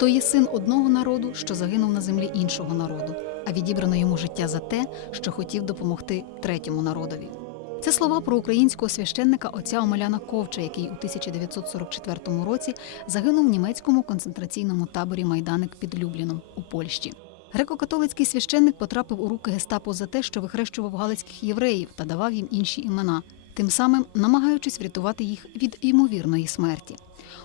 То є син одного народу, що загинув на землі іншого народу, а відібрано йому життя за те, що хотів допомогти третьому народові. Це слова про українського священника отця Омеляна Ковча, який у 1944 році загинув в німецькому концентраційному таборі Майданик під Любліном у Польщі. Греко-католицький священник потрапив у руки гестапо за те, що вихрещував галицьких євреїв та давав їм інші імена, тим самим намагаючись врятувати їх від ймовірної смерті.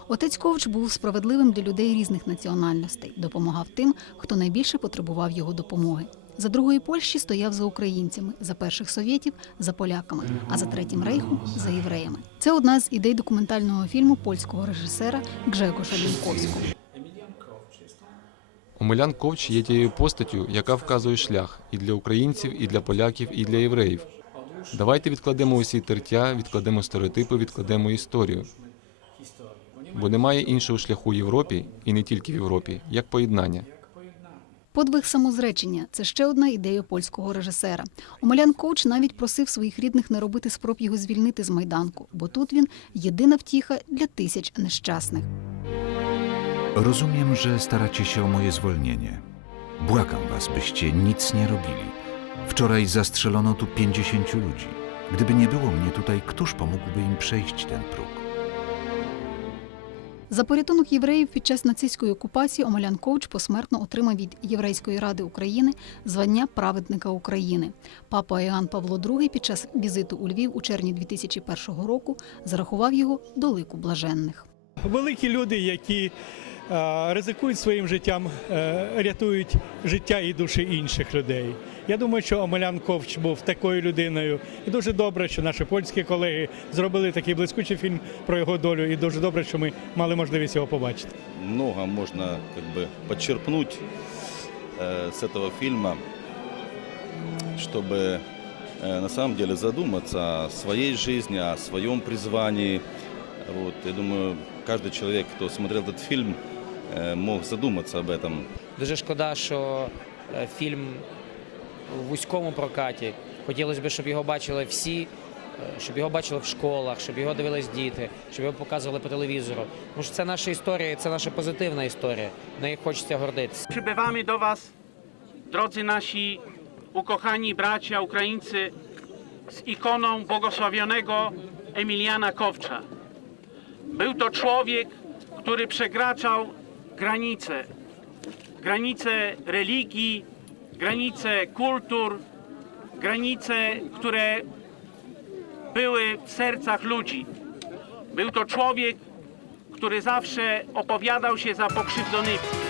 Отець Ковч був справедливим для людей різних національностей, допомагав тим, хто найбільше потребував його допомоги. За другої Польщі стояв за українцями, за перших совєтів за поляками, а за третім рейхом за євреями. Це одна з ідей документального фільму польського режисера Гжегоша Лінковського. Омелян Ковч є тією постаттю, яка вказує шлях і для українців, і для поляків, і для євреїв. Давайте відкладемо усі тертя, відкладемо стереотипи, відкладемо історію. Бо немає іншого шляху в Європі, і не тільки в Європі, як поєднання. Подвиг самозречення це ще одна ідея польського режисера. Омелян Коуч навіть просив своїх рідних не робити спроб його звільнити з майданку, bо тут він єдина wтіcha для тисяч нещасних. Rozumiem, że staracie się o moje zwolnienie. Błagam was, byście nic nie robili. Wczoraj zastrzelono tu 50 ludzi. Gdyby nie było mnie tutaj, któż pomógłby im przejść ten próg? За порятунок євреїв під час нацистської окупації Омелян Ковч посмертно отримав від Єврейської ради України звання праведника України. Папа Іоанн Павло II під час візиту у Львів у червні 2001 року зарахував його до лику блаженних. великі люди, які ризикують своїм життям, е, рятують життя і душі інших людей. Я думаю, що Омелян Ковч був такою людиною. І дуже добре, що наші польські колеги зробили такий блискучий фільм про його долю. І дуже добре, що ми мали можливість його побачити. много можно как бы подчерпнуть э, с этого фильма, чтобы э, на самом деле задуматься о своей жизни, о своем призвании. Вот, я думаю, каждый человек, кто смотрел этот фильм, э, мог задуматься об этом. Дуже шкода, що е, фільм в вузькому прокаті. Хотілося б, щоб його бачили всі, е, щоб його бачили в школах, щоб його дивились діти, щоб його показували по телевізору. Тому що це наша історія, це наша позитивна історія. Нею хочеться гордитися. Przybywamy do Was, drodzy nasi ukochani bracia Ukraińcy, z ikoną błogosławionego Emiliana Kowcza. Był to człowiek, który przekraczał granice, granice religii, granice kultur, granice, które były w sercach ludzi. Był to człowiek, który zawsze opowiadał się za pokrzywdzonymi.